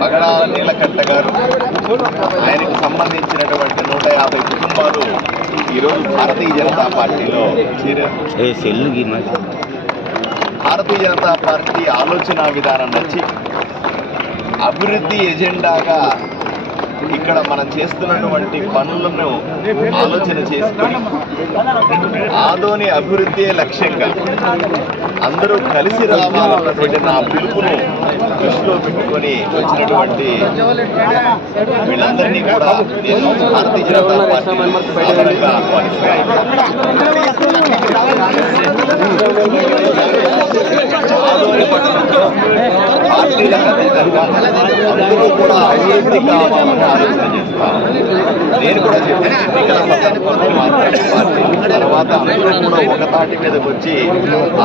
పగడాల నీలకంఠ గారు, ఆయనకు సంబంధించినటువంటి 150 కుటుంబాలు ఈరోజు భారతీయ జనతా పార్టీలో చేరారు. భారతీయ జనతా పార్టీ ఆలోచన విధానం నచ్చి అభివృద్ధి ఎజెండాగా ఇక్కడ మనం చేస్తున్నటువంటి పనులను ఆలోచన చేసుకొని ఆదోని అభివృద్ధి లక్ష్యంగా అందరూ కలిసి రావాలన్నటువంటి నా పిలుపును దృష్టిలో పెట్టుకొని వచ్చినటువంటి వీళ్ళందరినీ కూడా నేను భారతీయ జనతా పార్టీ సాధారణంగా ఆదోని పట్టణంలో పార్టీలకు అతీతంగా అందరూ కూడా అభివృద్ధి కావాలని ఆలోచన చేస్తాను. నేను కూడా చెప్పాను ఎన్నికల సందర్భంలో మాట్లాడే పార్టీ తర్వాత అందరూ కూడా ఒక తాటి మీదకి వచ్చి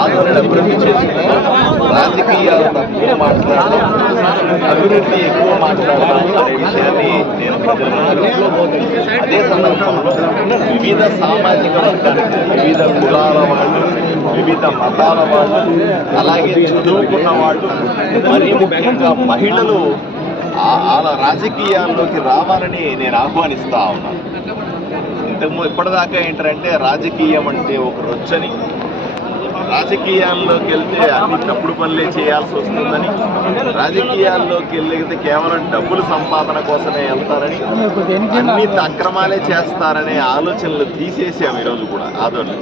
ఆదోళన అభివృద్ధి చేసుకుంటాం, రాజకీయాలు తక్కువ మాట్లాడడం, అభివృద్ధి ఎక్కువ మాట్లాడడం అనే విషయాన్ని నేను ప్రజలకు అదే సందర్భంలో వివిధ సామాజిక వర్గానికి వివిధ కులాల వాళ్ళు, వివిధ మతాల వాళ్ళు, అలాగే చదువుకున్న వాళ్ళు, మరీ ముఖ్యంగా మహిళలు అలా రాజకీయాల్లోకి రావాలని నేను ఆహ్వానిస్తా ఉన్నాను. ఇప్పటిదాకా ఏంటంటే రాజకీయం అంటే ఒక రొచ్చని, రాజకీయాల్లోకి వెళ్తే అన్ని తప్పుడు పనులే చేయాల్సి వస్తుందని, రాజకీయాల్లోకి వెళ్తే కేవలం డబ్బులు సంపాదన కోసమే వెళ్తారని, అన్ని అక్రమాలే చేస్తారనే ఆలోచనలు తీసేసాం ఈరోజు కూడా ఆదోళన.